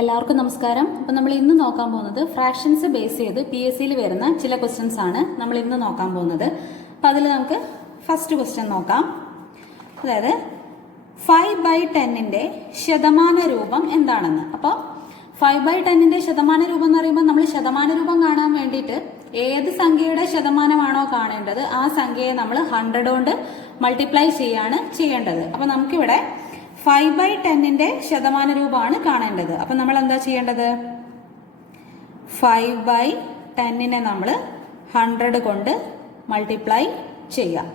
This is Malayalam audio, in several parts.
എല്ലാവർക്കും നമസ്കാരം. അപ്പോൾ നമ്മൾ ഇന്ന് നോക്കാൻ പോകുന്നത് ഫ്രാക്ഷൻസ് ബേസ് ചെയ്ത് PSCയിൽ വരുന്ന ചില ക്വസ്റ്റ്യൻസ് ആണ് നമ്മൾ ഇന്ന് നോക്കാൻ പോകുന്നത്. അപ്പോൾ അതിൽ നമുക്ക് ഫസ്റ്റ് ക്വസ്റ്റ്യൻ നോക്കാം. അതായത് 5/10ന്റെ ശതമാന രൂപം എന്താണെന്ന്. അപ്പോൾ 5/10ന്റെ ശതമാന രൂപം എന്ന് പറയുമ്പോൾ നമ്മൾ ശതമാന രൂപം കാണാൻ വേണ്ടിയിട്ട് ഏത് സംഖ്യയുടെ ശതമാനമാണോ കാണേണ്ടത് ആ സംഖ്യയെ നമ്മൾ 100 കൊണ്ട് മൾട്ടിപ്ലൈ ചെയ്യേണ്ടത്. അപ്പോൾ നമുക്കിവിടെ 5/10ന്റെ ശതമാന രൂപമാണ് കാണേണ്ടത്. അപ്പം നമ്മൾ എന്താ ചെയ്യേണ്ടത്? 5/10നെ നമ്മൾ 100 കൊണ്ട് മൾട്ടിപ്ലൈ ചെയ്യാം.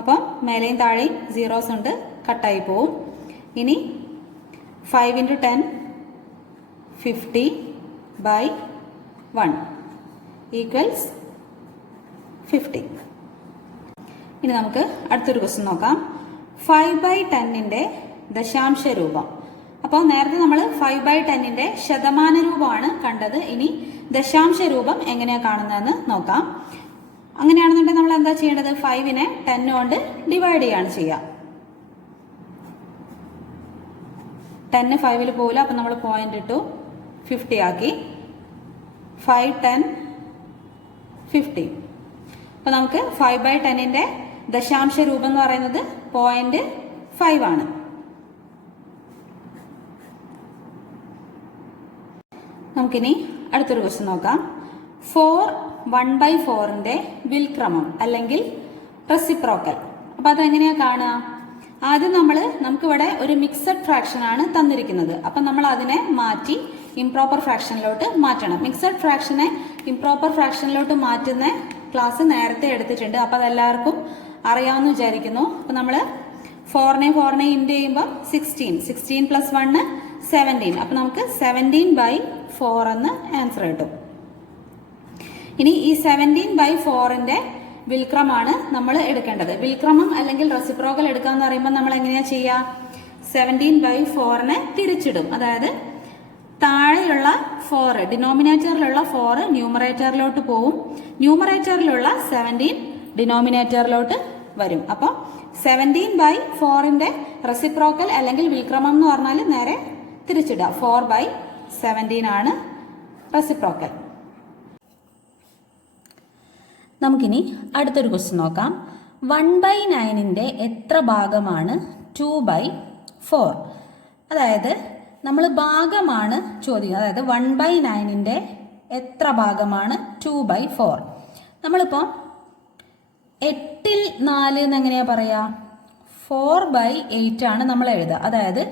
അപ്പം മേലെയും താഴെയും സീറോസ് ഉണ്ട്, കട്ടായി പോവും. ഇനി 5 × 10 50/1 ഈക്വൽസ് 50. ഇനി നമുക്ക് അടുത്തൊരു ക്വസ്റ്റ്യൻ നോക്കാം. 5/10ന്റെ ദശാംശ രൂപം. അപ്പോൾ നേരത്തെ നമ്മൾ 5/10ന്റെ ശതമാന രൂപമാണ് കണ്ടത്. ഇനി ദശാംശ രൂപം എങ്ങനെയാണ് കാണുന്നതെന്ന് നോക്കാം. അങ്ങനെയാണെന്നുണ്ടെങ്കിൽ നമ്മൾ എന്താ ചെയ്യേണ്ടത്? 5നെ 10 കൊണ്ട് ഡിവൈഡ് ചെയ്യാണ് ചെയ്യുക. 10 5ൽ പോകില്ല, അപ്പം നമ്മൾ പോയിന്റ് ഇട്ടു, 50 ആക്കി. 5 10 50. അപ്പം നമുക്ക് 5/10ന്റെ ദശാംശ രൂപം എന്ന് പറയുന്നത് 0.5 ആണ്. നമുക്കിനി അടുത്തൊരു ക്വസ്റ്റ്യൻ നോക്കാം. 4 1/4ന്റെ വിൽക്രമം അല്ലെങ്കിൽ റെസിപ്രോക്കൽ. അപ്പോൾ അതെങ്ങനെയാ കാണുക? ആദ്യം നമുക്കിവിടെ ഒരു മിക്സഡ് ഫ്രാക്ഷൻ ആണ് തന്നിരിക്കുന്നത്. അപ്പം നമ്മൾ അതിനെ മാറ്റി ഇംപ്രോപ്പർ ഫ്രാക്ഷനിലോട്ട് മാറ്റണം. മിക്സഡ് ഫ്രാക്ഷനെ ഇംപ്രോപ്പർ ഫ്രാക്ഷനിലോട്ട് മാറ്റുന്ന ക്ലാസ് നേരത്തെ എടുത്തിട്ടുണ്ട്. അപ്പം അതെല്ലാവർക്കും അറിയാമെന്ന് വിചാരിക്കുന്നു. അപ്പം നമ്മൾ 4നെ ഇൻറ്റു ചെയ്യുമ്പോൾ 16 + 1 17. അപ്പം നമുക്ക് 17/4 എന്ന് ആൻസർ കിട്ടും. ഇനി ഈ 17/4ന്റെ വിൽക്രമാണ് നമ്മൾ എടുക്കേണ്ടത്. വിൽക്രമം അല്ലെങ്കിൽ റെസിപ്രോക്കൽ എടുക്കാന്ന് പറയുമ്പോൾ നമ്മൾ എങ്ങനെയാ ചെയ്യുക? 17/4നെ തിരിച്ചിടും. അതായത് താഴെയുള്ള 4 ഡിനോമിനേറ്ററിലുള്ള 4 ന്യൂമറേറ്ററിലോട്ട് പോവും. ന്യൂമറേറ്ററിലുള്ള 17 ഡിനോമിനേറ്ററിലോട്ട് വരും. അപ്പോൾ 17/4ന്റെ റെസിപ്രോക്കൽ അല്ലെങ്കിൽ വിൽക്രമം എന്ന് പറഞ്ഞാൽ നേരെ തിരിച്ചിടുക. 4/17 ആണ് റെസിപ്രോക്കൽ. നമുക്കിനി അടുത്തൊരു ക്വസ്റ്റ്യൻ നോക്കാം. 1/9ന്റെ എത്ര ഭാഗമാണ് 2/4? അതായത് നമ്മൾ ഭാഗമാണ് ചോദിക്കുന്നത്. അതായത് 1/9ന്റെ എത്ര ഭാഗമാണ് 2/4? നമ്മളിപ്പോൾ 8ൽ 4 എന്ന് എങ്ങനെയാ പറയാ? 4/8 ആണ് നമ്മൾ എഴുതുക. അതായത്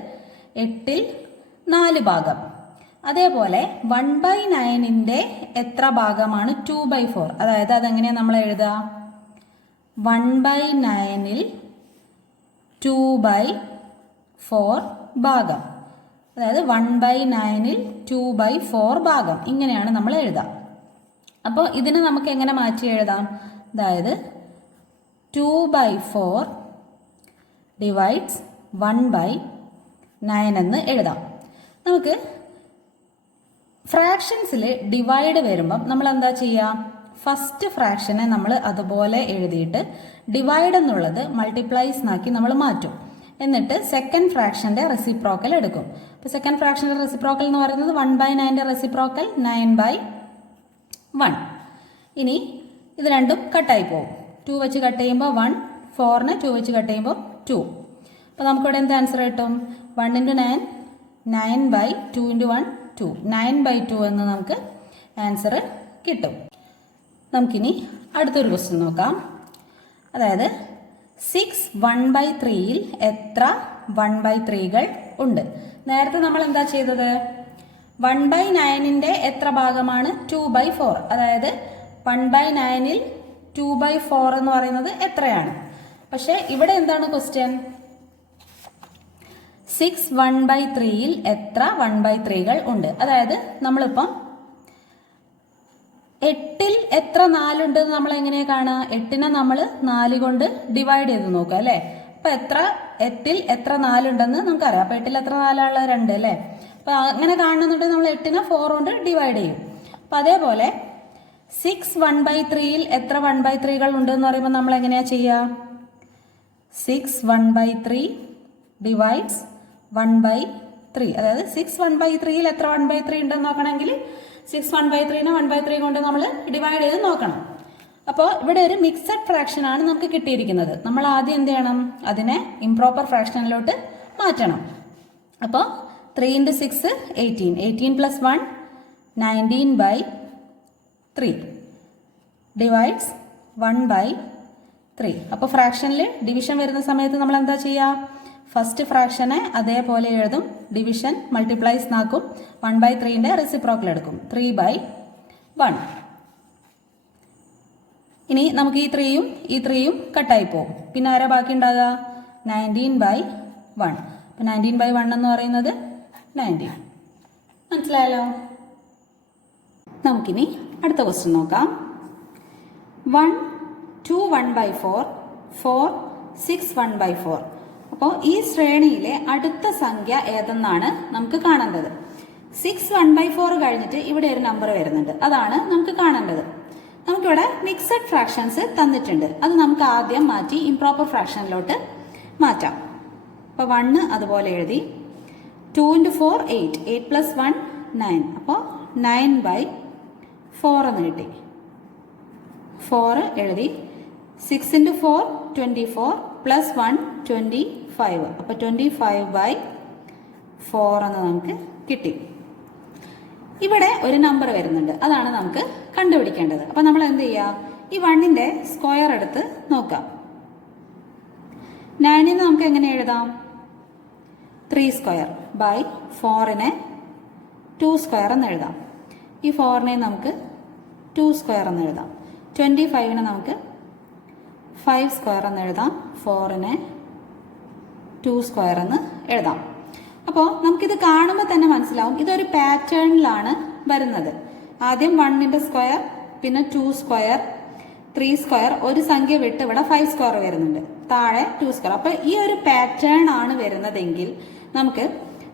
8ൽ 4 ഭാഗം. അതേപോലെ 1/9ന്റെ എത്ര ഭാഗമാണ് 2/4? അതായത് അതെങ്ങനെയാ നമ്മൾ എഴുതുക? 1/9ൽ 2/4 ഭാഗം. അതായത് 1/9ൽ 2/4 ഭാഗം. ഇങ്ങനെയാണ് നമ്മൾ എഴുതുക. അപ്പോൾ ഇതിന് നമുക്ക് എങ്ങനെ മാറ്റി എഴുതാം? അതായത് 2/4 ഡിവൈഡ്സ് 1/9 എന്ന് എഴുതാം. നമുക്ക് ഫ്രാക്ഷൻസിൽ ഡിവൈഡ് വരുമ്പം നമ്മൾ എന്താ ചെയ്യുക? ഫസ്റ്റ് ഫ്രാക്ഷനെ നമ്മൾ അതുപോലെ എഴുതിയിട്ട് ഡിവൈഡ് എന്നുള്ളത് മൾട്ടിപ്ലൈസ് ആക്കി നമ്മൾ മാറ്റും. എന്നിട്ട് സെക്കൻഡ് ഫ്രാക്ഷന്റെ റെസിപ്രോക്കൽ എടുക്കും. അപ്പോൾ സെക്കൻഡ് ഫ്രാക്ഷന്റെ റെസിപ്രോക്കൽ എന്ന് പറയുന്നത് 1/9ന്റെ റെസിപ്രോക്കൽ 9/1. ഇനി ഇത് രണ്ടും കട്ടായി പോകും. 2 വെച്ച് കട്ട് ചെയ്യുമ്പോൾ 1, 4നെ 2 വെച്ച് കട്ട് ചെയ്യുമ്പോൾ 2. അപ്പോൾ നമുക്കിവിടെ എന്ത് ആൻസർ കിട്ടും? 1 × 9 9/2 × 1 2 9/2 എന്ന് നമുക്ക് ആൻസർ കിട്ടും. നമുക്കിനി അടുത്തൊരു ക്വസ്റ്റ്യൻ നോക്കാം. അതായത് 6 1/3ൽ എത്ര 1/3കൾ ഉണ്ട്? നേരത്തെ നമ്മൾ എന്താ ചെയ്തത്? 1/9ന്റെ എത്ര ഭാഗമാണ് 2/4? അതായത് 1/9ൽ 2/4 എന്ന് പറയുന്നത് എത്രയാണ്? പക്ഷെ ഇവിടെ എന്താണ് ക്വസ്റ്റ്യൻ? 6 1/3ൽ എത്ര 1/3കൾ ഉണ്ട്? അതായത് നമ്മളിപ്പം 8ൽ എത്ര 4 ഉണ്ടെന്ന് നമ്മൾ എങ്ങനെയാ കാണുക? 8നെ നമ്മൾ 4 കൊണ്ട് ഡിവൈഡ് ചെയ്ത് നോക്കുക അല്ലേ? അപ്പൊ 8ൽ എത്ര 4 ഉണ്ടെന്ന് നമുക്കറിയാം. അപ്പൊ 8ൽ എത്ര 4 2 അല്ലേ? അപ്പൊ അങ്ങനെ കാണുന്നുണ്ടെങ്കിൽ നമ്മൾ 8നെ 4 കൊണ്ട് ഡിവൈഡ് ചെയ്യും. അപ്പൊ അതേപോലെ 6 1/3ൽ എത്ര 1/3കൾ ഉണ്ട് എന്ന് പറയുമ്പോൾ നമ്മൾ എങ്ങനെയാ ചെയ്യുക? 6 1/3 ഡിവൈഡ്സ് 1/3 3. അതായത് 6 1/3 എത്ര 1/3 ഉണ്ടെന്ന് നോക്കണമെങ്കിൽ 6 1/3 1/3 കൊണ്ട് നമ്മൾ ഡിവൈഡ് ചെയ്ത് നോക്കണം. അപ്പോൾ ഇവിടെ ഒരു മിക്സഡ് ഫ്രാക്ഷൻ ആണ് നമുക്ക് കിട്ടിയിരിക്കുന്നത്. നമ്മൾ ആദ്യം എന്ത് ചെയ്യണം? അതിനെ ഇംപ്രോപ്പർ ഫ്രാക്ഷനിലോട്ട് മാറ്റണം. അപ്പോൾ 3 × 6 18. 18 + 1 19/3 ഡിവൈഡ്സ് 1/3. അപ്പോൾ ഫ്രാക്ഷനിൽ ഡിവിഷൻ വരുന്ന സമയത്ത് നമ്മൾ എന്താ ചെയ്യുക? ഫസ്റ്റ് ഫ്രാക്ഷനെ അതേപോലെ എഴുതും, ഡിവിഷൻ മൾട്ടിപ്ലൈസ് നാക്കും, 1/3ന്റെ റെസിപ്രോക്കൽ എടുക്കും, 3/1. ഇനി നമുക്ക് ഈ 3യും കട്ടായി പോകും. പിന്നെ ആരാ ബാക്കി ഉണ്ടാകുക? 19/1. അപ്പം 19/1 എന്ന് പറയുന്നത് 19. മനസ്സിലായല്ലോ? നമുക്കിനി അടുത്ത ക്വസ്റ്റ്യൻ നോക്കാം. 1 2 1/4 4 6 1/4. അപ്പോൾ ഈ ശ്രേണിയിലെ അടുത്ത സംഖ്യ ഏതെന്നാണ് നമുക്ക് കാണേണ്ടത്. 6 1/4 കഴിഞ്ഞിട്ട് ഇവിടെ ഒരു നമ്പർ വരുന്നുണ്ട്, അതാണ് നമുക്ക് കാണേണ്ടത്. നമുക്കിവിടെ മിക്സഡ് ഫ്രാക്ഷൻസ് തന്നിട്ടുണ്ട്, അത് നമുക്ക് ആദ്യം മാറ്റി ഇംപ്രോപ്പർ ഫ്രാക്ഷനിലോട്ട് മാറ്റാം. അപ്പോൾ 1 അതുപോലെ എഴുതി. 2 × 4 8. 8 + 1 9. അപ്പോൾ 9/4 എന്ന് കിട്ടി. 4 എഴുതി. 6 × 4 24 + 1 25. അപ്പോൾ 25/4 എന്ന് നമുക്ക് കിട്ടി. ഇവിടെ ഒരു നമ്പർ വരുന്നുണ്ട്, അതാണ് നമുക്ക് കണ്ടുപിടിക്കേണ്ടത്. അപ്പം നമ്മൾ എന്ത് ചെയ്യുക? ഈ 1ന്റെ സ്ക്വയർ എടുത്ത് നോക്കാം. 9നെ നമുക്ക് എങ്ങനെ എഴുതാം? 3² / 4നെ 2² എന്ന് എഴുതാം. ഈ 4നെ നമുക്ക് 2² എന്ന് എഴുതാം. 25നെ നമുക്ക് 5² എന്ന് എഴുതാം. 4നെ 2² എന്ന് എഴുതാം. അപ്പോൾ നമുക്കിത് കാണുമ്പോൾ തന്നെ മനസ്സിലാവും ഇതൊരു പാറ്റേണിലാണ് വരുന്നത്. ആദ്യം 1ന്റെ സ്ക്വയർ, പിന്നെ 2², 3², ഒരു സംഖ്യ വിട്ട് ഇവിടെ 5² വരുന്നുണ്ട്, താഴെ 2². അപ്പോൾ ഈ ഒരു പാറ്റേൺ ആണ് വരുന്നതെങ്കിൽ നമുക്ക്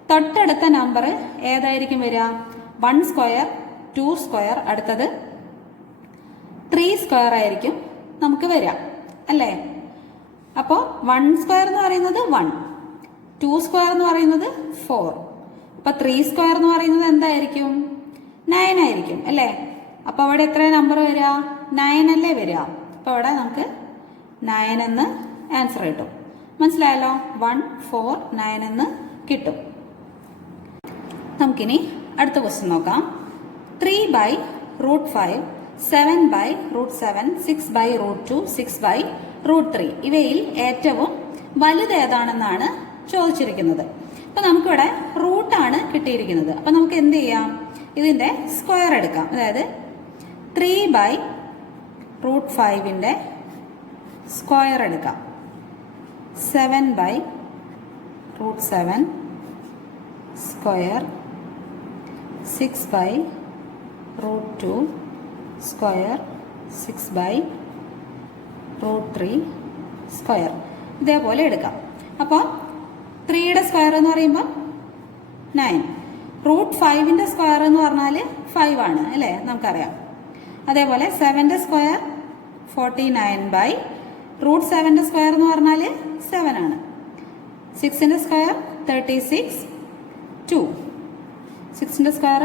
തൊട്ടടുത്ത നമ്പർ ഏതായിരിക്കും വരിക? 1², 2², അടുത്തത് 3² ആയിരിക്കും നമുക്ക് വരിക, അല്ലേ? അപ്പോൾ 1² എന്ന് പറയുന്നത് 1, 2² എന്ന് പറയുന്നത് 4. അപ്പൊ 3² എന്ന് പറയുന്നത് എന്തായിരിക്കും? 9 ആയിരിക്കും, അല്ലേ? അപ്പൊ അവിടെ എത്ര നമ്പർ വരിക? 9 അല്ലേ വരിക. അപ്പൊ അവിടെ നമുക്ക് 9 എന്ന് ആൻസർ കിട്ടും. മനസ്സിലായല്ലോ? 1 4 9 എന്ന് കിട്ടും. നമുക്കിനി അടുത്ത ക്വസ്റ്റ്യൻ നോക്കാം. 3/√5 7/√7 6/√2 6/√3 ഇവയിൽ ഏറ്റവും വലുത് ഏതാണെന്നാണ് ചോദിച്ചിരിക്കുന്നത്. അപ്പൊ നമുക്കിവിടെ റൂട്ടാണ് കിട്ടിയിരിക്കുന്നത്. അപ്പൊ നമുക്ക് എന്ത് ചെയ്യാം? ഇതിന്റെ സ്ക്വയർ എടുക്കാം. അതായത് 3/√5ന്റെ സ്ക്വയർ എടുക്കാം. 7/√7 സ്ക്വയർ 6/√2 സ്ക്വയർ 6/√3 സ്ക്വയർ ഇതേപോലെ എടുക്കാം. അപ്പോൾ 3യുടെ സ്ക്വയർ എന്ന് പറയുമ്പോൾ 9, √5ന്റെ സ്ക്വയർ എന്ന് പറഞ്ഞാൽ 5 ആണ്, അല്ലേ? നമുക്കറിയാം. അതേപോലെ 7ന്റെ സ്ക്വയർ 49/√7ന്റെ സ്ക്വയർ എന്ന് പറഞ്ഞാൽ 7 ആണ്. 6ന്റെ സ്ക്വയർ 36 2. 6ന്റെ സ്ക്വയർ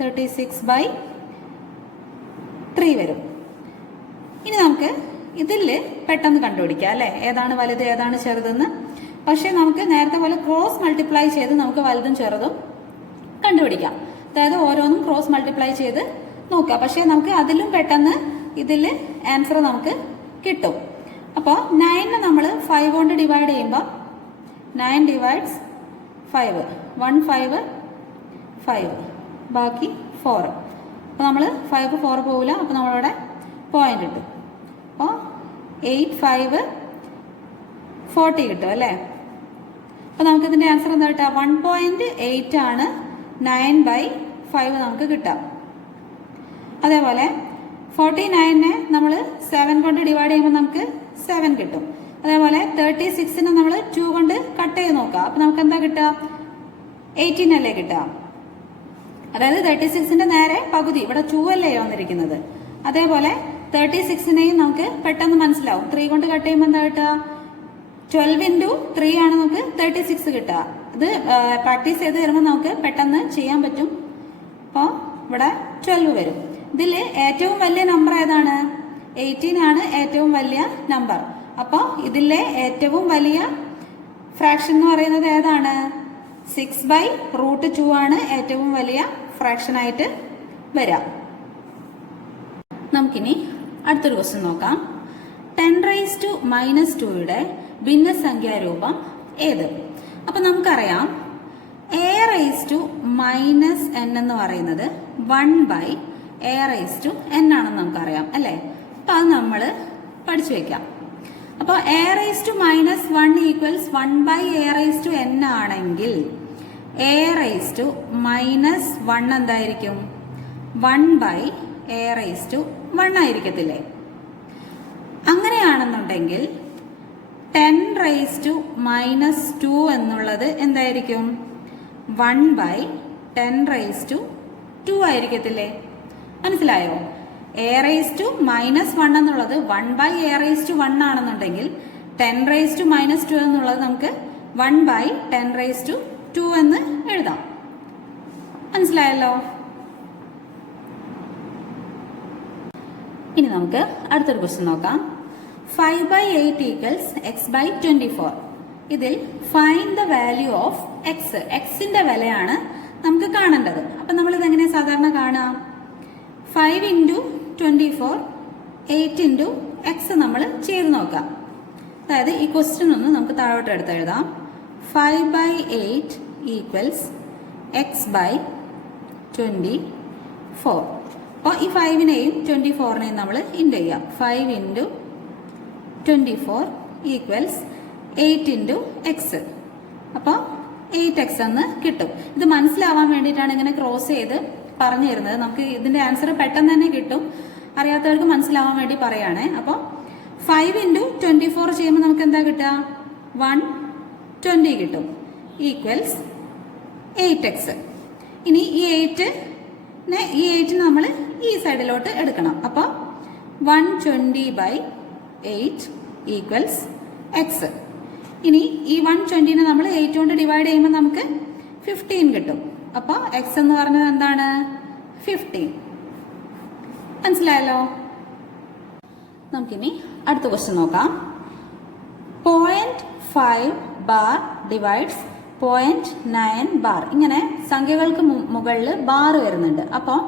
36/3 വരും. ഇനി നമുക്ക് ഇതിൽ പെട്ടെന്ന് കണ്ടുപിടിക്കാം, അല്ലേ? ഏതാണ് വലുത് ഏതാണ് ചെറുതെന്ന്. പക്ഷെ നമുക്ക് നേരത്തെ പോലെ ക്രോസ് മൾട്ടിപ്ലൈ ചെയ്ത് നമുക്ക് വലുതും ചെറുതും കണ്ടുപിടിക്കാം. അതായത് ഓരോന്നും ക്രോസ് മൾട്ടിപ്ലൈ ചെയ്ത് നോക്കാം. പക്ഷെ നമുക്ക് അതിലും പെട്ടെന്ന് ഇതിൽ ആൻസർ നമുക്ക് കിട്ടും. അപ്പോൾ 9നെ നമ്മൾ 5 കൊണ്ട് ഡിവൈഡ് ചെയ്യുമ്പോൾ 9 ഡിവൈഡ്സ് 5 1 5 5 ബാക്കി 4. അപ്പോൾ നമ്മൾ 5 4 പോകില്ല. അപ്പോൾ നമ്മളിവിടെ പോയിന്റ് കിട്ടും. അപ്പോൾ 8 5 40 കിട്ടും, അല്ലേ? അപ്പോൾ നമുക്കിതിൻ്റെ ആൻസർ എന്താ കിട്ടുക? 1.8 ആണ് 9/5 നമുക്ക് കിട്ടാം. അതേപോലെ 49നെ നമ്മൾ 7 കൊണ്ട് ഡിവൈഡ് ചെയ്യുമ്പോൾ നമുക്ക് 7 കിട്ടും. അതേപോലെ 36നെ നമ്മൾ 2 കൊണ്ട് കട്ട് ചെയ്ത് നോക്കാം. അപ്പോൾ നമുക്ക് എന്താ കിട്ടുക? 18 അല്ലേ കിട്ടുക. അതായത് 36ന്റെ നേരെ പകുതി, ഇവിടെ 2 അല്ലേ വന്നിരിക്കുന്നത്. അതേപോലെ 36നെയും നമുക്ക് പെട്ടെന്ന് മനസ്സിലാവും. 3 കൊണ്ട് കട്ട് ചെയ്യുമ്പോൾ എന്താ കിട്ടുക? 12 × 3 ആണ് നമുക്ക് 36 കിട്ടുക. ഇത് പ്രാക്ടീസ് ചെയ്ത് വരുമ്പോൾ നമുക്ക് പെട്ടെന്ന് ചെയ്യാൻ പറ്റും. അപ്പോൾ ഇവിടെ 12 വരും. ഇതിൽ ഏറ്റവും വലിയ നമ്പർ ഏതാണ്? 18 ആണ് ഏറ്റവും വലിയ നമ്പർ. അപ്പോൾ ഇതിലെ ഏറ്റവും വലിയ ഫ്രാക്ഷൻ എന്ന് പറയുന്നത് ഏതാണ്? 6/√2 ആണ് ഏറ്റവും വലിയ ഫ്രാക്ഷൻ ആയിട്ട് വരാം. നമുക്കിനി അടുത്തൊരു ക്വസ്റ്റ്യൻ നോക്കാം. 10⁻²യുടെ ഭിന്നസംഖ്യാരൂപം ഏത്? അപ്പൊ നമുക്കറിയാം a⁻n എന്ന് പറയുന്നത് 1/a⁻n ആണെന്ന് നമുക്കറിയാം അല്ലേ? അപ്പൊ അത് നമ്മൾ പഠിച്ചു വെക്കാം. അപ്പൊ a⁻−1 = 1/a⁻n ആണെങ്കിൽ a⁻−1 എന്തായിരിക്കും? 1/a⁻1 ആയിരിക്കത്തില്ലേ? അങ്ങനെയാണെന്നുണ്ടെങ്കിൽ 10⁻² എന്നുള്ളത് എന്തായിരിക്കും? 1/10⁻² ആയിരിക്കത്തില്ലേ? മനസ്സിലായോ? a⁻−1 എന്നുള്ളത് 1/a⁻1 ആണെന്നുണ്ടെങ്കിൽ 10⁻−2 എന്നുള്ളത് നമുക്ക് 1/10⁻2 എന്ന് എഴുതാം. മനസ്സിലായല്ലോ? ഇനി നമുക്ക് അടുത്തൊരു ക്വസ്റ്റ്യൻ നോക്കാം. 5/8 = x/24. ഇതിൽ find the value of X. എക്സിന്റെ വിലയാണ് നമുക്ക് കാണേണ്ടത്. അപ്പൊ നമ്മൾ ഇതെങ്ങനെ സാധാരണ കാണാം? 5 × 24 8 × x നമ്മൾ ചെയ്ത് നോക്കാം. അതായത് ഈ ക്വസ്റ്റ്യൻ ഒന്ന് നമുക്ക് താഴോട്ട് എടുത്ത് എഴുതാം. 5/8 = x/24. അപ്പോൾ ഈ 5നെയും 24നെയും നമ്മൾ ഇൻറ്റു ചെയ്യാം. 5 × 24 = 8 × x. അപ്പോൾ 8x എന്ന് കിട്ടും. ഇത് മനസ്സിലാവാൻ വേണ്ടിയിട്ടാണ് ഇങ്ങനെ ക്രോസ് ചെയ്ത് പറഞ്ഞു തരുന്നത്. നമുക്ക് ഇതിന്റെ ആൻസർ പെട്ടെന്ന് തന്നെ കിട്ടും. അറിയാത്തവർക്ക് മനസ്സിലാവാൻ വേണ്ടി പറയുകയാണേ. അപ്പോൾ 5 × 24 ചെയ്യുമ്പോൾ നമുക്ക് എന്താ കിട്ടുക? 120 കിട്ടും. = 8x. ഇനി ഈ 8 നമ്മൾ ഈ സൈഡിലോട്ട് എടുക്കണം. അപ്പോൾ 120/8 = x. ഇനി ഈ 120നെ നമ്മൾ 8 കൊണ്ട് ഡിവൈഡ് ചെയ്യുമ്പോൾ നമുക്ക് 15 കിട്ടും. അപ്പോൾ x എന്ന് പറഞ്ഞത് എന്താണ്? 15. മനസ്സിലായല്ലോ? നമുക്കിനി അടുത്ത ക്വസ്റ്റ്യൻ നോക്കാം. 0.5 ബാർ ഡിവൈഡ്സ് 0.9 ബാർ. ഇങ്ങനെ സംഖ്യകൾക്ക് മുകളിൽ ബാർ വരുന്നുണ്ട്. അപ്പോൾ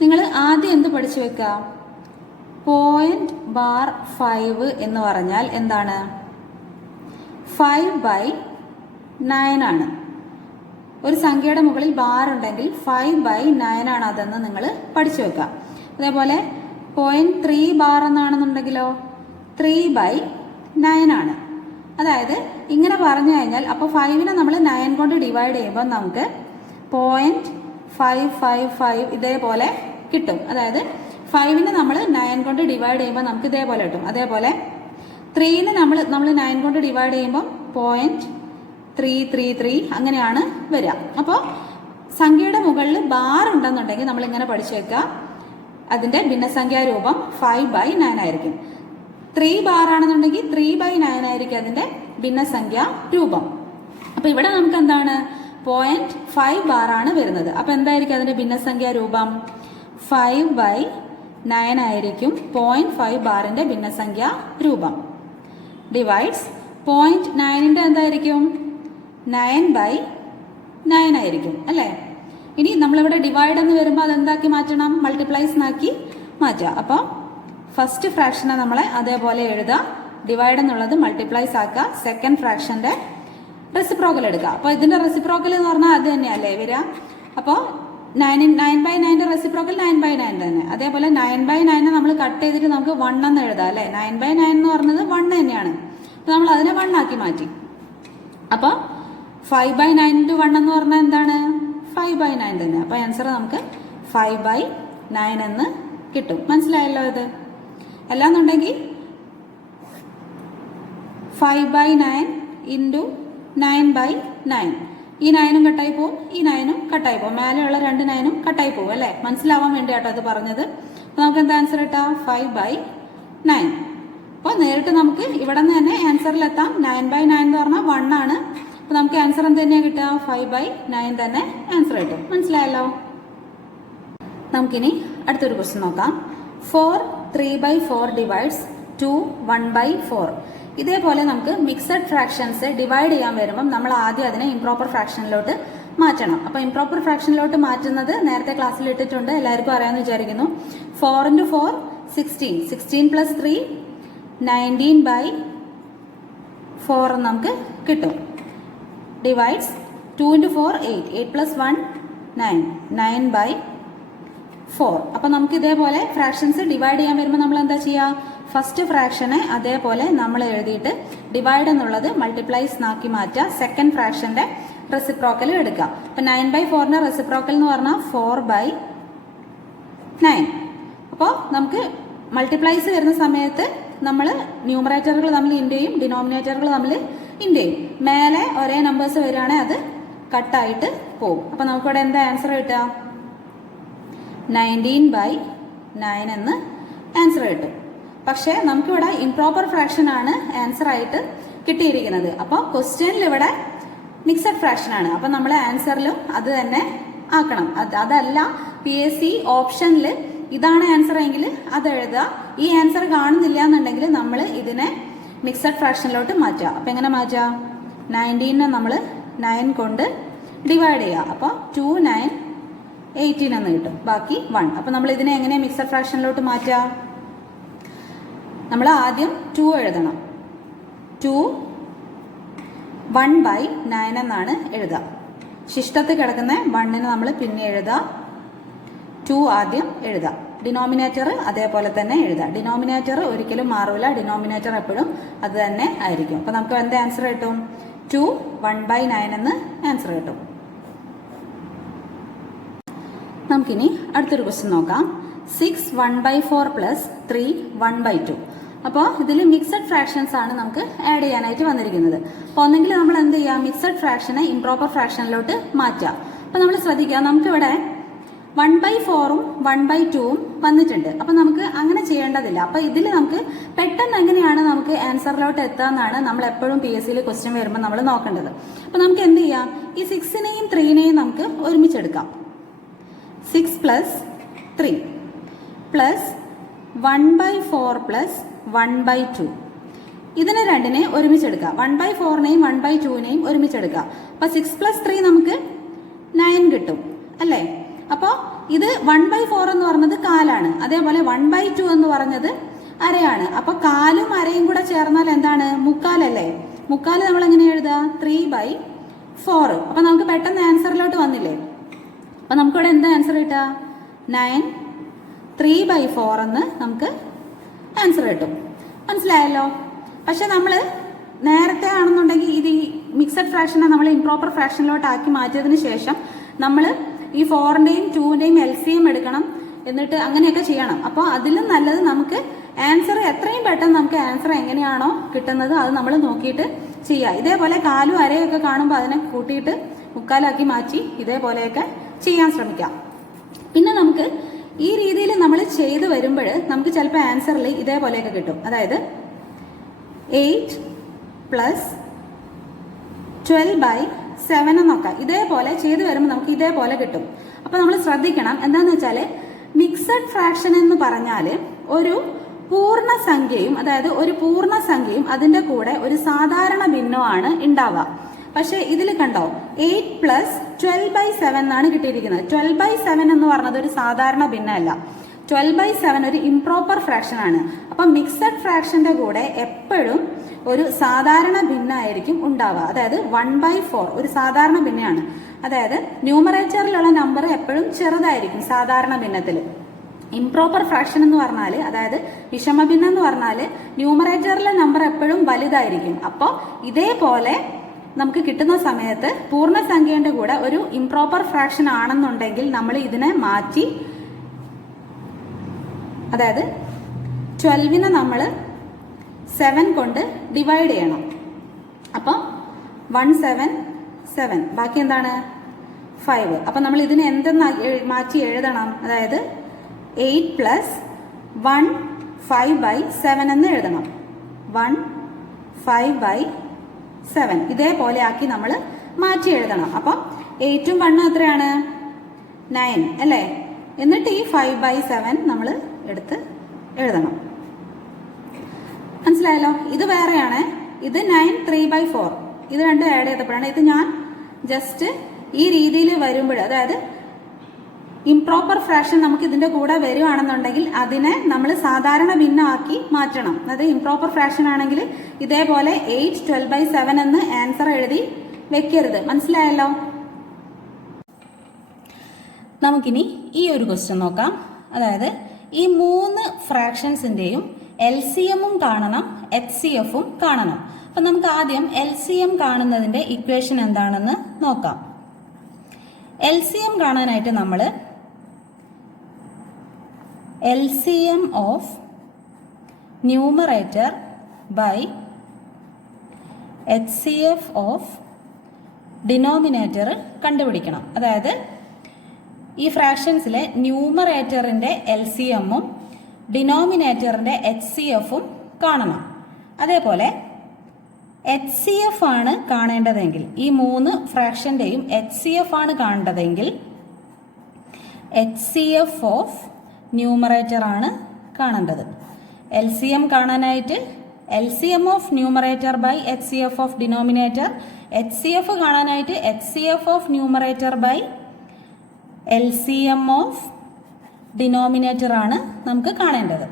നിങ്ങൾ ആദ്യം എന്ത് പഠിച്ചു വെക്കുക? 0.5 എന്ന് പറഞ്ഞാൽ എന്താണ്? 5/9 ആണ്. ഒരു സംഖ്യയുടെ മുകളിൽ ബാർ ഉണ്ടെങ്കിൽ 5/9 ആണ് അതെന്ന് നിങ്ങൾ പഠിച്ചു വെക്കുക. അതേപോലെ 0.3 ബാർ എന്നാണെന്നുണ്ടെങ്കിലോ 3/9 ആണ്. അതായത് ഇങ്ങനെ പറഞ്ഞു കഴിഞ്ഞാൽ അപ്പോൾ 5നെ നമ്മൾ 9 കൊണ്ട് ഡിവൈഡ് ചെയ്യുമ്പോൾ നമുക്ക് 0.555 ഇതേപോലെ കിട്ടും. അതായത് 5നെ നമ്മൾ 9 കൊണ്ട് ഡിവൈഡ് ചെയ്യുമ്പോൾ നമുക്ക് ഇതേപോലെ കിട്ടും. അതേപോലെ 3നെ നമ്മൾ 9 കൊണ്ട് ഡിവൈഡ് ചെയ്യുമ്പോൾ 0.333 അങ്ങനെയാണ് വരിക. അപ്പോൾ സംഖ്യയുടെ മുകളിൽ ബാർ ഉണ്ടെന്നുണ്ടെങ്കിൽ നമ്മൾ ഇങ്ങനെ പഠിച്ചു വെക്കുക. അതിന്റെ ഭിന്നസംഖ്യാരൂപം 5/9 ആയിരിക്കും. 3 ബാർ ആണെന്നുണ്ടെങ്കിൽ 3/9 ആയിരിക്കും അതിന്റെ ഭിന്നസംഖ്യാ രൂപം. അപ്പൊ ഇവിടെ നമുക്ക് എന്താണ്? 0.5 ബാർ ആണ് വരുന്നത്. അപ്പൊ എന്തായിരിക്കും അതിന്റെ ഭിന്നസംഖ്യാ രൂപം? 5/9 ആയിരിക്കും 0.5 ബാറിന്റെ ഭിന്നസംഖ്യാ രൂപം. ഡിവൈഡ്സ് 0.9ന്റെ എന്തായിരിക്കും? 9/9 ആയിരിക്കും അല്ലേ? ഇനി നമ്മളിവിടെ ഡിവൈഡ് എന്ന് വരുമ്പോൾ അതെന്താക്കി മാറ്റണം? മൾട്ടിപ്ലൈസ് ആക്കി മാറ്റുക. അപ്പോൾ ഫസ്റ്റ് ഫ്രാക്ഷനെ നമ്മളെ അതേപോലെ എഴുതുക. ഡിവൈഡ് എന്നുള്ളത് മൾട്ടിപ്ലൈസ് ആക്കുക. സെക്കൻഡ് ഫ്രാക്ഷന്റെ റെസിപ്രോക്കൽ എടുക്കുക. അപ്പോൾ ഇതിന്റെ റെസിപ്രോക്കൽ എന്ന് പറഞ്ഞാൽ അത് തന്നെയല്ലേ വരിക? അപ്പോൾ 9/9ന്റെ റെസിപ്രോക്കൽ 9/9 തന്നെ. അതേപോലെ 9/9 നമ്മൾ കട്ട് ചെയ്തിട്ട് നമുക്ക് 1 എന്ന് എഴുതാം അല്ലേ? 9/9 എന്ന് പറഞ്ഞത് 1 തന്നെയാണ്. അപ്പോൾ നമ്മൾ അതിനെ 1 ആക്കി മാറ്റി. അപ്പോൾ 5/9 × 1 എന്ന് പറഞ്ഞാൽ എന്താണ്? 5/9 തന്നെ. അപ്പോൾ ആൻസർ നമുക്ക് 5/9 എന്ന് കിട്ടും. മനസ്സിലായല്ലോ? ഇത് അല്ലാന്നുണ്ടെങ്കിൽ 5/9 × 9/9. ഈ 9ഉം കട്ടായി പോവും, ഈ 9ഉം കട്ടായി പോവും. മേലെയുള്ള 2 9ഉം കട്ടായി പോവും അല്ലേ? മനസ്സിലാവാൻ വേണ്ടിയാട്ടോ അത് പറഞ്ഞത്. അപ്പോൾ നമുക്ക് എന്താ ആൻസർ കിട്ടാം? 5/9. അപ്പോൾ നേരിട്ട് നമുക്ക് ഇവിടെ നിന്ന് തന്നെ ആൻസറിലെത്താം. 9/9 എന്ന് പറഞ്ഞാൽ 1 ആണ്. അപ്പോൾ നമുക്ക് ആൻസർ എന്ത് തന്നെയാണ് കിട്ടുക? 5/9 തന്നെ ആൻസർ കിട്ടും. മനസ്സിലായല്ലോ? നമുക്കിനി അടുത്തൊരു ക്വസ്റ്റ്യൻ നോക്കാം. 4 3/4 ഡിവൈഡ്സ് 2 1/4. ഇതേപോലെ നമുക്ക് മിക്സഡ് ഫ്രാക്ഷൻസ് ഡിവൈഡ് ചെയ്യാൻ വരുമ്പം നമ്മൾ ആദ്യം അതിനെ ഇംപ്രോപ്പർ ഫ്രാക്ഷനിലോട്ട് മാറ്റണം. അപ്പോൾ ഇംപ്രോപ്പർ ഫ്രാക്ഷനിലോട്ട് മാറ്റുന്നത് നേരത്തെ ക്ലാസ്സിൽ ഇട്ടിട്ടുണ്ട്, എല്ലാവർക്കും അറിയാമെന്ന് വിചാരിക്കുന്നു. 4 × 4 16, 16 + 3 19/4 നമുക്ക് കിട്ടും. ഡിവൈഡ്സ് 2 × 4 8, 8 + 1 9, 9/4. അപ്പം നമുക്ക് ഇതേപോലെ ഫ്രാക്ഷൻസ് ഡിവൈഡ് ചെയ്യാൻ വരുമ്പോൾ നമ്മൾ എന്താ ചെയ്യുക? ഫസ്റ്റ് ഫ്രാക്ഷനെ അതേപോലെ നമ്മൾ എഴുതിയിട്ട് ഡിവൈഡ് എന്നുള്ളത് മൾട്ടിപ്ലൈസ് ആക്കി മാറ്റുക. സെക്കൻഡ് ഫ്രാക്ഷന്റെ റെസിപ്രോക്കൽ എടുക്കുക. അപ്പം 9/4ന്റെ റെസിപ്രോക്കൽ എന്ന് പറഞ്ഞാൽ 4/9. അപ്പോൾ നമുക്ക് മൾട്ടിപ്ലൈസ് വരുന്ന സമയത്ത് നമ്മൾ ന്യൂമറേറ്ററുകൾ തമ്മിൽ ഇൻഡെയും ഡിനോമിനേറ്ററുകൾ തമ്മിൽ ഇൻഡെയും. മേലെ ഒരേ നമ്പേഴ്സ് വരികയാണെങ്കിൽ അത് കട്ടായിട്ട് പോകും. അപ്പം നമുക്കിവിടെ എന്താ ആൻസർ കിട്ടുക? 19/9 എന്ന് ആൻസർ കിട്ടും. പക്ഷേ നമുക്കിവിടെ ഇംപ്രോപ്പർ ഫ്രാക്ഷൻ ആണ് ആൻസർ ആയിട്ട് കിട്ടിയിരിക്കുന്നത്. അപ്പോൾ ക്വസ്റ്റ്യനിൽ ഇവിടെ മിക്സഡ് ഫ്രാക്ഷൻ ആണ്. അപ്പം നമ്മൾ ആൻസറിലും അത് തന്നെ ആക്കണം. അതല്ല PSC ഓപ്ഷനിൽ ഇതാണ് ആൻസർ എങ്കിൽ അത് എഴുതുക. ഈ ആൻസർ കാണുന്നില്ല എന്നുണ്ടെങ്കിൽ നമ്മൾ ഇതിനെ മിക്സഡ് ഫ്രാക്ഷനിലോട്ട് മാറ്റുക. അപ്പം എങ്ങനെ മാറ്റുക? 19നെ നമ്മൾ 9 കൊണ്ട് ഡിവൈഡ് ചെയ്യുക. അപ്പോൾ 2 9 18 എന്ന് കിട്ടും. ബാക്കി 1. അപ്പം നമ്മൾ ഇതിനെ എങ്ങനെ മിക്സഡ് ഫ്രാക്ഷനിലോട്ട് മാറ്റുക? നമ്മൾ ആദ്യം 2 എഴുതണം. 2 1/9 എന്നാണ് എഴുതുക. ശിഷ്ടത്തിൽ കിടക്കുന്ന 1നെ നമ്മൾ പിന്നെ എഴുതുക. 2 ആദ്യം എഴുതുക. ഡിനോമിനേറ്റർ അതേപോലെ തന്നെ എഴുതുക. ഡിനോമിനേറ്റർ ഒരിക്കലും മാറില്ല. ഡിനോമിനേറ്റർ എപ്പോഴും അത് തന്നെ ആയിരിക്കും. അപ്പം നമുക്ക് എന്ത് ആൻസർ കിട്ടും? 2 1/9 എന്ന് ആൻസർ കിട്ടും. നമുക്കിനി അടുത്തൊരു ക്വസ്റ്റ്യൻ നോക്കാം. 6 1/4 + 3 1/2. അപ്പോൾ ഇതിൽ മിക്സഡ് ഫ്രാക്ഷൻസ് ആണ് നമുക്ക് ആഡ് ചെയ്യാനായിട്ട് വന്നിരിക്കുന്നത്. അപ്പോൾ ഒന്നെങ്കിൽ നമ്മൾ എന്ത് ചെയ്യുക? മിക്സഡ് ഫ്രാക്ഷനെ ഇംപ്രോപ്പർ ഫ്രാക്ഷനിലോട്ട് മാറ്റുക. അപ്പോൾ നമ്മൾ ശ്രദ്ധിക്കുക, നമുക്കിവിടെ 1/4ഉം 1/2ഉം വന്നിട്ടുണ്ട്. അപ്പം നമുക്ക് അങ്ങനെ ചെയ്യേണ്ടതില്ല. അപ്പോൾ ഇതിൽ നമുക്ക് പെട്ടെന്ന് എങ്ങനെയാണ് നമുക്ക് ആൻസറിലോട്ട് എത്താമെന്നാണ് നമ്മൾ എപ്പോഴും PSCയിൽ ക്വസ്റ്റ്യൻ വരുമ്പോൾ നമ്മൾ നോക്കേണ്ടത്. അപ്പോൾ നമുക്ക് എന്ത് ചെയ്യാം? ഈ 6നെയും 3നെയും നമുക്ക് ഒരുമിച്ചെടുക്കാം. 6 + 3 + 1/4 + 1/2. ഇതിനെ രണ്ടിനെ ഒരുമിച്ചെടുക്കുക. 1/4നെയും 1/2നെയും ഒരുമിച്ചെടുക്കുക. അപ്പോൾ 6 + 3 നമുക്ക് 9 കിട്ടും അല്ലേ? അപ്പോൾ ഇത് 1/4 എന്ന് പറഞ്ഞത് കാലാണ്. അതേപോലെ 1/2 എന്ന് പറഞ്ഞത് അരയാണ്. അപ്പോൾ കാലും അരയും കൂടെ ചേർന്നാൽ എന്താണ്? മുക്കാലല്ലേ? മുക്കാൽ നമ്മൾ എങ്ങനെ എഴുതുക? 3/4. അപ്പോൾ നമുക്ക് പെട്ടെന്ന് ആൻസറിലോട്ട് വന്നില്ലേ? അപ്പോൾ നമുക്കിവിടെ എന്താ ആൻസർ കിട്ടുക? 9 3/4 എന്ന് നമുക്ക് ആൻസർ കിട്ടും. മനസ്സിലായല്ലോ? പക്ഷെ നമ്മൾ നേരത്തെ ആണെന്നുണ്ടെങ്കിൽ ഇത് ഈ മിക്സഡ് ഫ്രാക്ഷനെ നമ്മൾ ഇംപ്രോപ്പർ ഫ്രാക്ഷനിലോട്ട് ആക്കി മാറ്റിയതിന് ശേഷം നമ്മൾ ഈ 4ന്റെയും 2ന്റെയും LCM എടുക്കണം, എന്നിട്ട് അങ്ങനെയൊക്കെ ചെയ്യണം. അപ്പോൾ അതിലും നല്ലത് നമുക്ക് ആൻസർ എത്രയും പെട്ടെന്ന് നമുക്ക് ആൻസർ എങ്ങനെയാണോ കിട്ടുന്നത് അത് നമ്മൾ നോക്കിയിട്ട് ചെയ്യുക. ഇതേപോലെ കാലും അരയൊക്കെ കാണുമ്പോൾ അതിനെ കൂട്ടിയിട്ട് മുക്കാലാക്കി മാറ്റി ഇതേപോലെയൊക്കെ ചെയ്യാൻ ശ്രമിക്കാം. പിന്നെ നമുക്ക് ഈ രീതിയിൽ നമ്മൾ ചെയ്ത് വരുമ്പോൾ നമുക്ക് ചിലപ്പോൾ ആൻസറിൽ ഇതേപോലെയൊക്കെ കിട്ടും. അതായത് 8 + 12/7 എന്നൊക്കെ ഇതേപോലെ ചെയ്ത് വരുമ്പോൾ നമുക്ക് ഇതേപോലെ കിട്ടും. അപ്പോൾ നമ്മൾ ശ്രദ്ധിക്കണം, എന്താണെന്ന് വെച്ചാൽ മിക്സഡ് ഫ്രാക്ഷൻ എന്ന് പറഞ്ഞാൽ ഒരു പൂർണ്ണസംഖ്യയും, അതായത് ഒരു പൂർണ്ണസംഖ്യയും അതിൻ്റെ കൂടെ ഒരു സാധാരണ ഭിന്നമാണ് ഉണ്ടാവുക. പക്ഷെ ഇതിൽ കണ്ടോ 8 + 12/7 എന്നാണ് കിട്ടിയിരിക്കുന്നത്. 12/7 എന്ന് പറഞ്ഞത് ഒരു സാധാരണ ഭിന്നമല്ല. 12/7 ഒരു ഇംപ്രോപ്പർ ഫ്രാക്ഷൻ ആണ്. അപ്പം മിക്സഡ് ഫ്രാക്ഷന്റെ കൂടെ എപ്പോഴും ഒരു സാധാരണ ഭിന്നമായിരിക്കും ഉണ്ടാവുക. അതായത് 1/4 ഒരു സാധാരണ ഭിന്നമാണ്. അതായത് ന്യൂമറേറ്ററിലുള്ള നമ്പർ എപ്പോഴും ചെറുതായിരിക്കും സാധാരണ ഭിന്നത്തിൽ. ഇംപ്രോപ്പർ ഫ്രാക്ഷൻ എന്ന് പറഞ്ഞാൽ, അതായത് വിഷമഭിന്നം എന്ന് പറഞ്ഞാൽ ന്യൂമറേറ്ററിലെ നമ്പർ എപ്പോഴും വലുതായിരിക്കും. അപ്പോൾ ഇതേപോലെ നമുക്ക് കിട്ടുന്ന സമയത്ത് പൂർണ്ണസംഖ്യയുടെ കൂടെ ഒരു ഇംപ്രോപ്പർ ഫ്രാക്ഷൻ ആണെന്നുണ്ടെങ്കിൽ നമ്മൾ ഇതിനെ മാറ്റി, അതായത് 12നെ നമ്മൾ 7 കൊണ്ട് ഡിവൈഡ് ചെയ്യണം. അപ്പം 1 7 7, ബാക്കി എന്താണ്? 5. അപ്പം നമ്മൾ ഇതിനെ എന്തെന്ന് മാറ്റി എഴുതണം? അതായത് 8 + 1 5/7 എന്ന് എഴുതണം. 1 5/7 7 ഇതേപോലെ ആക്കി നമ്മൾ മാറ്റി എഴുതണം. അപ്പം 8ഉം 1ഉം എത്രയാണ്? 9 അല്ലേ? എന്നിട്ട് ഈ 5/7 നമ്മൾ എടുത്ത് എഴുതണം. മനസ്സിലായല്ലോ? ഇത് വേറെയാണ്. ഇത് 9 3/4 ഇത് രണ്ടും ആഡ് ചെയ്തപ്പോഴാണ്. ഇത് ഞാൻ ജസ്റ്റ് ഈ രീതിയിൽ വരുമ്പോൾ, അതായത് ഇംപ്രോപ്പർ ഫ്രാക്ഷൻ നമുക്ക് ഇതിന്റെ കൂടെ വരുവാണെന്നുണ്ടെങ്കിൽ അതിനെ നമ്മൾ സാധാരണ ഭിന്നമാക്കി മാറ്റണം. അതായത് ഇംപ്രോപ്പർ ഫ്രാക്ഷൻ ആണെങ്കിൽ ഇതേപോലെ 8 12/7 എന്ന് ആൻസർ എഴുതി വെക്കരുത്. മനസ്സിലായല്ലോ? നമുക്കിനി ഈ ഒരു ക്വസ്റ്റ്യൻ നോക്കാം. അതായത് ഈ 3 ഫ്രാക്ഷൻസിന്റെയും LCMഉം കാണണം, HCFഉം കാണണം. അപ്പൊ നമുക്ക് ആദ്യം LCM കാണുന്നതിന്റെ ഇക്വേഷൻ എന്താണെന്ന് നോക്കാം. LCM കാണാനായിട്ട് നമ്മൾ LCM of numerator by HCF of denominator കണ്ടുപിടിക്കണം. അതായത് ഈ ഫ്രാക്ഷൻസിലെ ന്യൂമറേറ്ററിന്റെ LCMഉം ഡിനോമിനേറ്ററിന്റെ HCFഉം കാണണം. അതേപോലെ HCF ആണ് കാണേണ്ടതെങ്കിൽ, ഈ 3 ഫ്രാക്ഷന്റെയും HCF ആണ് കാണേണ്ടതെങ്കിൽ HCF ഓഫ് ന്യൂമറേറ്റർ ആണ് കാണേണ്ടത്. LCM കാണാനായിട്ട് LCM of numerator by HCF of denominator, HCF കാണാനായിട്ട് HCF of numerator by LCM of denominator ആണ് നമുക്ക് കാണേണ്ടത്.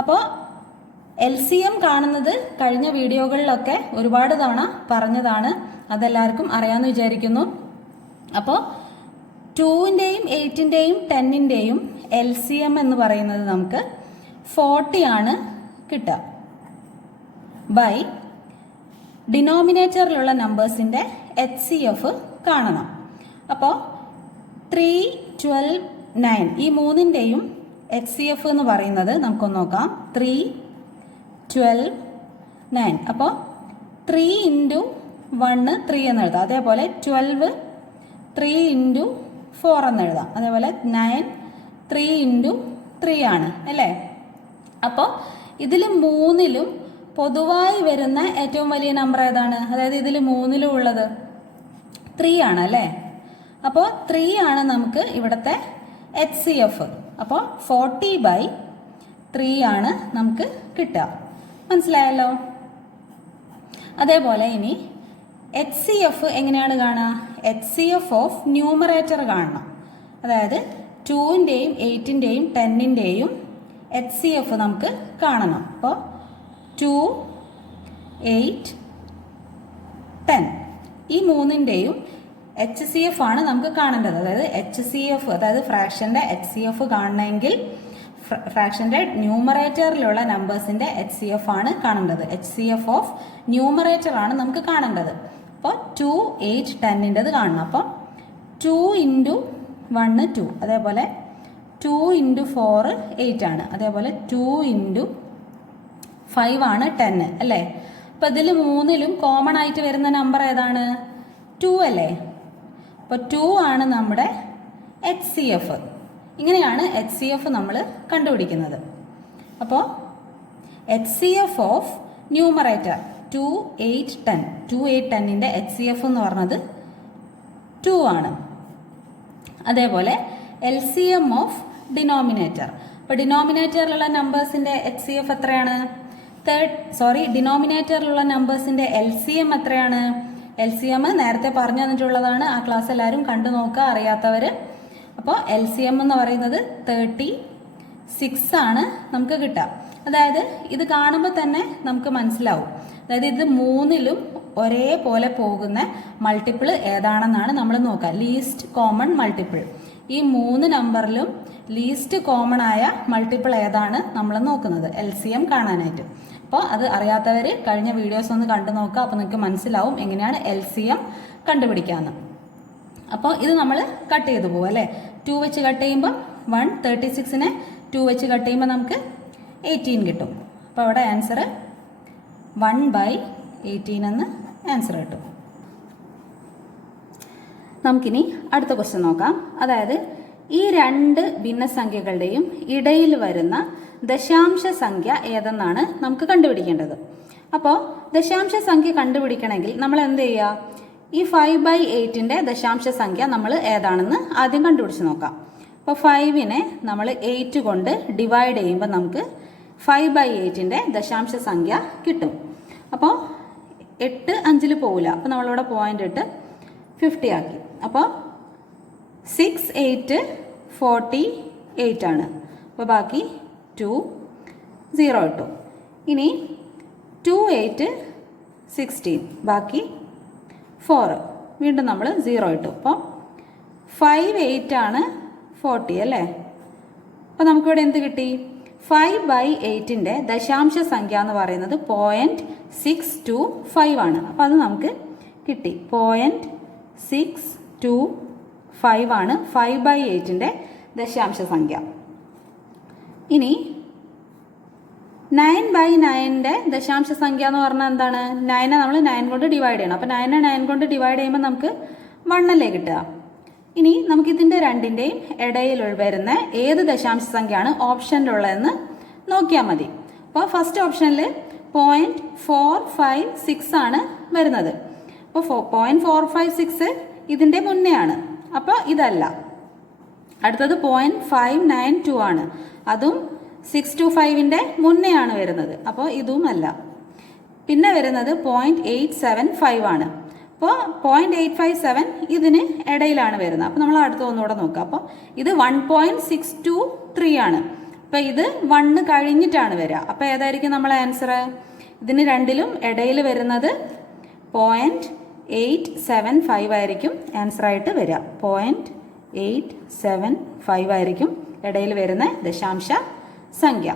അപ്പോൾ LCM കാണുന്നത് കഴിഞ്ഞ വീഡിയോകളിലൊക്കെ ഒരുപാട് തവണ പറഞ്ഞതാണ്, അതെല്ലാവർക്കും അറിയാമെന്ന് വിചാരിക്കുന്നു. അപ്പോൾ 2ന്റെയും 8ന്റെയും 10ന്റെയും LCM എന്ന് പറയുന്നത് നമുക്ക് 40 ആണ് കിട്ടുക. ബൈ ഡിനോമിനേറ്ററിലുള്ള നമ്പേഴ്സിന്റെ HCF കാണണം. അപ്പോൾ 3 12 9 ഈ 3ന്റെയും HCF എന്ന് പറയുന്നത് നമുക്കൊന്ന് നോക്കാം. 3 12 9. അപ്പോൾ 3 × 1 3 എന്ന് എഴുതാം. അതേപോലെ 12 3 × 4 എന്ന് എഴുതാം. അതേപോലെ 9 3 × 3 ആണ് അല്ലേ? അപ്പോൾ ഇതിൽ 3ലും പൊതുവായി വരുന്ന ഏറ്റവും വലിയ നമ്പർ ഏതാണ്? അതായത് ഇതിൽ 3ലും ഉള്ളത് 3 ആണ് അല്ലേ? അപ്പോൾ 3 ആണ് നമുക്ക് ഇവിടുത്തെ HCF. അപ്പോൾ 40/3 ആണ് നമുക്ക് കിട്ടുക. മനസ്സിലായല്ലോ? അതേപോലെ ഇനി HCF എങ്ങനെയാണ് കാണുക? HCF ഓഫ് ന്യൂമറേറ്റർ കാണണം. അതായത് 2ന്റെയും 8ന്റെയും 10ന്റെയും HCF നമുക്ക് കാണണം. അപ്പോൾ 2 8 10 ഈ 3ന്റെയും HCF ആണ് നമുക്ക് കാണേണ്ടത്. അതായത് HCF, അതായത് ഫ്രാക്ഷന്റെ HCF കാണണമെങ്കിൽ ഫ്രാക്ഷന്റെ ന്യൂമറേറ്ററിലുള്ള നമ്പേഴ്സിന്റെ HCF ആണ് കാണേണ്ടത്. HCF ഓഫ് ന്യൂമറേറ്റർ ആണ് നമുക്ക് കാണേണ്ടത്. അപ്പോൾ 2 8 10ന്റേത് കാണണം. അപ്പോൾ 2 × 1 2, അതേപോലെ 2 × 4 8 ആണ്, അതേപോലെ 2 × 5 ആണ് 10 അല്ലേ? അപ്പോൾ ഇതിൽ 3ലും കോമൺ ആയിട്ട് വരുന്ന നമ്പർ ഏതാണ്? 2 അല്ലേ? അപ്പോൾ 2 ആണ് നമ്മുടെ HCF. ഇങ്ങനെയാണ് HCF നമ്മൾ കണ്ടുപിടിക്കുന്നത്. അപ്പോൾ HCF ഓഫ് ന്യൂമറേറ്റർ 2 8 10 2 8 10ന്റെ HCF എന്ന് പറഞ്ഞത് 2 ആണ്. അതേപോലെ LCM ഓഫ് ഡിനോമിനേറ്റർ, അപ്പോൾ ഡിനോമിനേറ്ററിലുള്ള നമ്പേഴ്സിന്റെ HCF എത്രയാണ്? ഡിനോമിനേറ്ററിലുള്ള നമ്പേഴ്സിന്റെ LCM എത്രയാണ്? LCM നേരത്തെ പറഞ്ഞു തന്നിട്ടുള്ളതാണ്, ആ ക്ലാസ് എല്ലാവരും കണ്ടു നോക്കുക അറിയാത്തവർ. അപ്പോൾ LCM എന്ന് പറയുന്നത് 36 ആണ് നമുക്ക് കിട്ടുക. അതായത് ഇത് കാണുമ്പോൾ തന്നെ നമുക്ക് മനസ്സിലാവും. അതായത് ഇത് 3ലും ഒരേപോലെ പോകുന്ന മൾട്ടിപ്പിൾ ഏതാണെന്നാണ് നമ്മൾ നോക്കുക. Least common multiple. ഈ 3 നമ്പറിലും ലീസ്റ്റ് കോമൺ ആയ മൾട്ടിപ്പിൾ ഏതാണ് നമ്മൾ നോക്കുന്നത് LCM കാണാനായിട്ട്. അപ്പോൾ അത് അറിയാത്തവർ കഴിഞ്ഞ വീഡിയോസ് ഒന്ന് കണ്ടു നോക്കുക. അപ്പോൾ നിങ്ങൾക്ക് മനസ്സിലാവും എങ്ങനെയാണ് LCM കണ്ടുപിടിക്കാമെന്ന്. അപ്പോൾ ഇത് നമ്മൾ കട്ട് ചെയ്തു പോകും അല്ലേ? 2 വെച്ച് കട്ട് ചെയ്യുമ്പോൾ 1, 36നെ 2 വെച്ച് കട്ട് ചെയ്യുമ്പോൾ നമുക്ക് 18 കിട്ടും. അപ്പോൾ അവിടെ ആൻസർ 1/18 എന്ന് ആൻസർ കിട്ടും. നമുക്കിനി അടുത്ത ക്വസ്റ്റ്യൻ നോക്കാം. അതായത് ഈ 2 ഭിന്നസംഖ്യകളുടെയും ഇടയിൽ വരുന്ന ദശാംശ സംഖ്യ ഏതെന്നാണ് നമുക്ക് കണ്ടുപിടിക്കേണ്ടത്. അപ്പോൾ ദശാംശ സംഖ്യ കണ്ടുപിടിക്കണമെങ്കിൽ നമ്മൾ എന്ത് ചെയ്യുക? ഈ 5/8ൻ്റെ ദശാംശ സംഖ്യ നമ്മൾ ഏതാണെന്ന് ആദ്യം കണ്ടുപിടിച്ച് നോക്കാം. അപ്പോൾ 5നെ നമ്മൾ 8 കൊണ്ട് ഡിവൈഡ് ചെയ്യുമ്പോൾ നമുക്ക് 5/8ൻ്റെ ദശാംശ സംഖ്യ കിട്ടും. അപ്പോൾ 8 5-ൽ പോവില്ല. അപ്പോൾ നമ്മളിവിടെ പോയിന്റ് ഇട്ട് 50 ആക്കി. അപ്പോൾ 6 8 48 ആണ്. അപ്പോൾ ബാക്കി 2 0 ഇട്ടു. ഇനി 2 8 16, ബാക്കി 4, വീണ്ടും നമ്മൾ 0 ഇട്ടു. അപ്പോൾ 5 8 ആണ് 40 അല്ലേ? അപ്പോൾ നമുക്കിവിടെ എന്ത് കിട്ടി? 5/8ൻ്റെ ദശാംശ സംഖ്യ എന്ന് പറയുന്നത് 0.625 ആണ്. അപ്പോൾ അത് നമുക്ക് കിട്ടി. 0.625 ആണ് 5/8ൻ്റെ ദശാംശ സംഖ്യ. ഇനി 9/9ൻ്റെ ദശാംശ സംഖ്യ എന്ന് പറഞ്ഞാൽ എന്താണ്? 9നെ നമ്മൾ 9 കൊണ്ട് ഡിവൈഡ് ചെയ്യണം. അപ്പോൾ 9നെ 9 കൊണ്ട് ഡിവൈഡ് ചെയ്യുമ്പോൾ നമുക്ക് 1 അല്ലേ കിട്ടുക. ഇനി നമുക്കിതിൻ്റെ രണ്ടിൻ്റെയും ഇടയിൽ വരുന്ന ഏത് ദശാംശ സംഖ്യയാണ് ഓപ്ഷനിലുള്ളതെന്ന് നോക്കിയാൽ മതി. അപ്പോൾ ഫസ്റ്റ് ഓപ്ഷനിൽ 0.456 ആണ് വരുന്നത്. അപ്പോൾ 0.456 ഇതിൻ്റെ മുന്നേ ആണ്. അപ്പോൾ ഇതല്ല. അടുത്തത് 0.592 ആണ്. അതും 625ൻ്റെ മുന്നേ ആണ് വരുന്നത്. അപ്പോൾ ഇതും അല്ല. പിന്നെ വരുന്നത് 0.875 ആണ്. അപ്പോൾ 0.857 ഇതിന് ഇടയിലാണ് വരുന്നത്. അപ്പോൾ നമ്മൾ അടുത്ത ഒന്നുകൂടെ നോക്കാം. അപ്പോൾ ഇത് 1.623 ആണ്. അപ്പോൾ ഇത് 1 കഴിഞ്ഞിട്ടാണ് വരിക. അപ്പോൾ ഏതായിരിക്കും നമ്മളെ ആൻസർ? ഇതിന് രണ്ടിലും ഇടയിൽ വരുന്നത് 0.875 ആയിരിക്കും ആൻസറായിട്ട് വരിക. 0.875 ആയിരിക്കും ഇടയിൽ വരുന്ന ദശാംശ സംഖ്യ.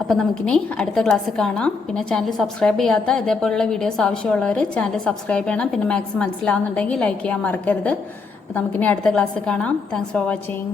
അപ്പോൾ നമുക്കിനി അടുത്ത ക്ലാസ്സിൽ കാണാം. പിന്നെ ചാനൽ സബ്സ്ക്രൈബ് ചെയ്യാത്ത ഇതേപോലുള്ള വീഡിയോസ് ആവശ്യമുള്ളവർ ചാനൽ സബ്സ്ക്രൈബ് ചെയ്യണം. പിന്നെ മാത്സ് മനസ്സിലാവുന്നുണ്ടെങ്കിൽ ലൈക്ക് ചെയ്യാൻ മറക്കരുത്. അപ്പോൾ നമുക്കിനി അടുത്ത ക്ലാസ്സിൽ കാണാം. Thanks for watching.